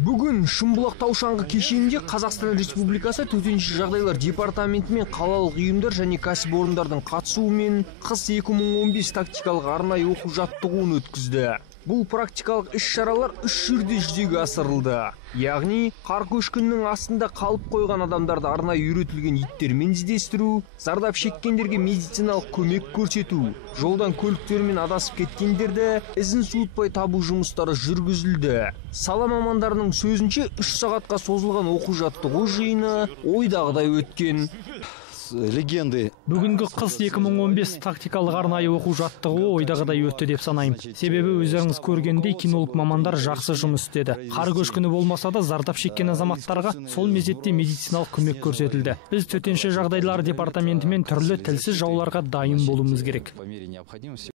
Бүгін Шымбұлақ тау-шаңғы кешенінде Қазақстан Республикасы төтенше жағдайлар департаменті мен қалалық ұйымдар және кәсіпорындардың қатысуымен қыс 2015 тактикалық арнайы оқу жаттығуын өткізді. Бұл практикалық іс-шаралар 3 жерде жүзеге асырылды. Яғни, қар көшкінінің астында қалып қойған адамдарды арнайы үйретілген иттермен іздестіру, зардап шеккендерге медициналық көмек көрсету, жолдан көліктермен адасып кеткендерді ізін суытпай табу жұмыстары жүргізілді. Сала мамандарының сөзінше 3 сағатқа созылған оқу жаттығу жиыны ойдағыдай өткен. Легенды. Бүгінгі қыс 2015 тактикалық арнайы оқу жаттығуы ойдағыдай өтті деп санаймын. Себебі өздеріңіз көргендей кинолог мамандар жақсы жұмыс істеді. Қар көшкіні болмаса да зардап шеккен азаматтарға сол мезетте медициналық көмек көрсетілді. Біз төтенше жағдайлар департаментімен түрлі тілсіз жауларға дайын болуымыз керек.